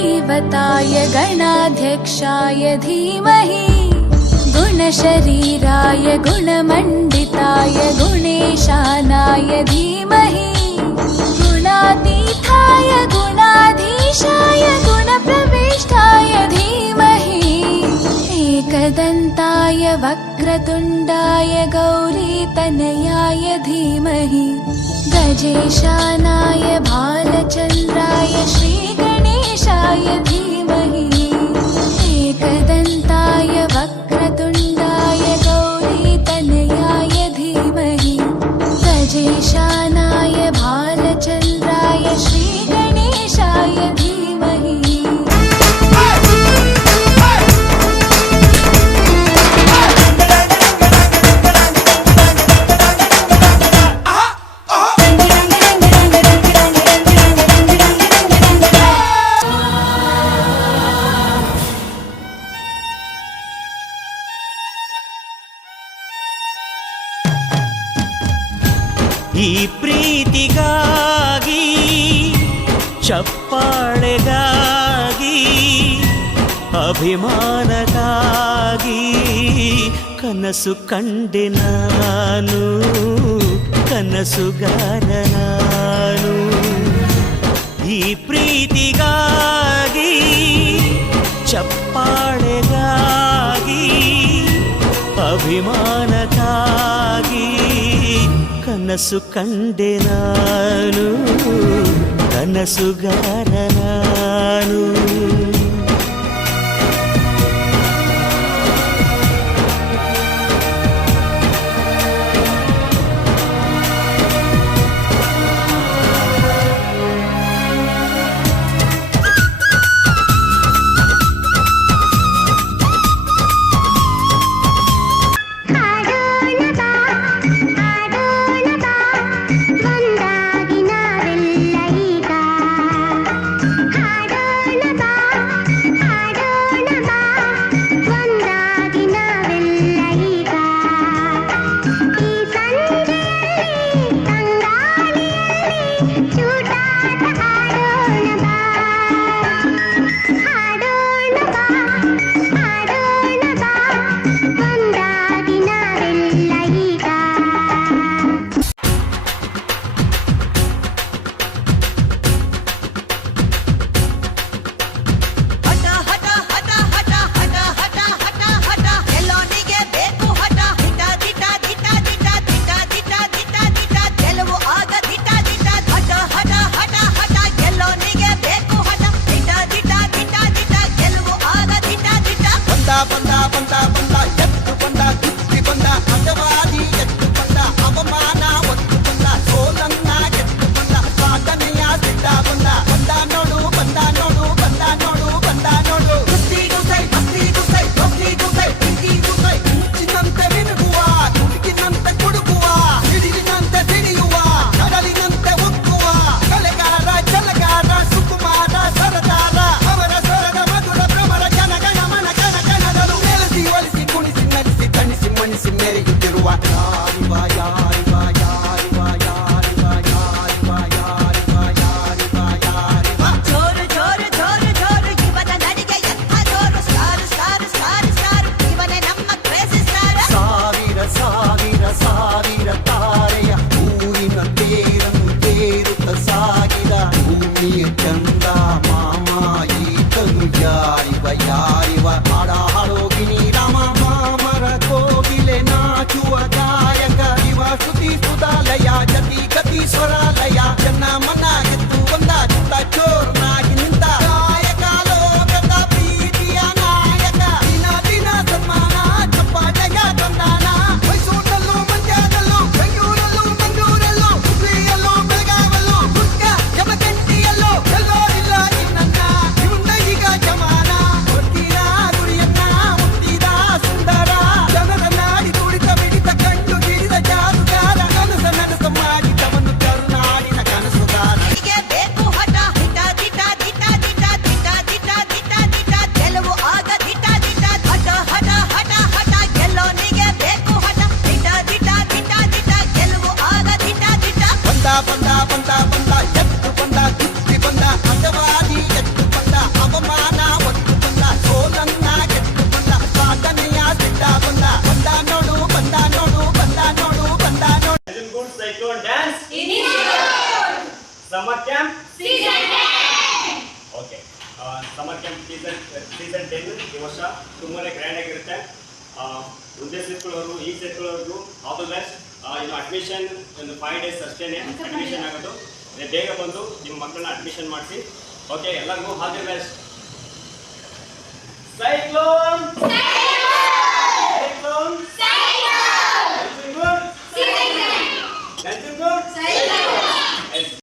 दैवताय गणाध्यक्षाय धीमहि गुणशरीराय गुणमण्डिताय गुणेशानाय धीमहि गुणातीताय गुणाधीशाय गुणप्रविष्टाय धीमहि एकदन्ताय वक्रतुण्डाय गौरीतनयाय धीमहि गजेशानाय भालचन्द्राय श्रीगणेशाय धीमहि एकदन्ताय वक्रतुण्डाय गौरीतनयाय धीमहि गजेशानाय भालचन्द्राय श्रीगणेशाय धीमहि ಈ ಪ್ರೀತಿಗಾಗಿ ಚಪ್ಪಾಳೆಗಾಗಿ ಅಭಿಮಾನಕ್ಕಾಗಿ ಕನಸು ಕಂಡೆ ನಾನು ಕನಸುಗಾರ ನಾನು ಈ ಪ್ರೀತಿಗಾಗಿ ಚಪ್ಪಾಳೆಗಾಗಿ ಅಭಿಮಾನಕ್ಕಾಗಿ ಕನಸು ಕಂಡೆ ನಾನು ಕನಸುಗಾರ ನಾನು ಒಂದಾಗಿ ನಾವೆಲ್ಲ ಈಗ ಹಾಡೋಣ ಸಮರ್ ಕ್ಯಾಂಪ್ ಸೀಸನ್ 10 ಈ ವರ್ಷ ತುಂಬಾ ಗ್ರ್ಯಾಂಡ್ ಆಗಿರುತ್ತೆ. ಮುಂದೆ ಸೇರ್ಕೊಳ್ಳೋರು ಈಗ ಸೇರ್ಕೊಳ್ಳೋರ್ಗು ಆಲ್ ದ ಬೆಸ್ಟ್. ಇನ್ನು ಅಡ್ಮಿಷನ್ ಒಂದು 5 ಡೇಸ್ ಅಷ್ಟೇ ಅಡ್ಮಿಷನ್ ಆಗೋದು. ಬೇಗ ಬಂದು ನಿಮ್ಮ ಮಕ್ಕಳನ್ನ ಅಡ್ಮಿಷನ್ ಮಾಡಿಸಿ. ಓಕೆ, ಎಲ್ಲರಿಗೂ ಆಲ್ ದಿ ಬೆಸ್ಟ್. ಸೈಕ್ಲೋನ್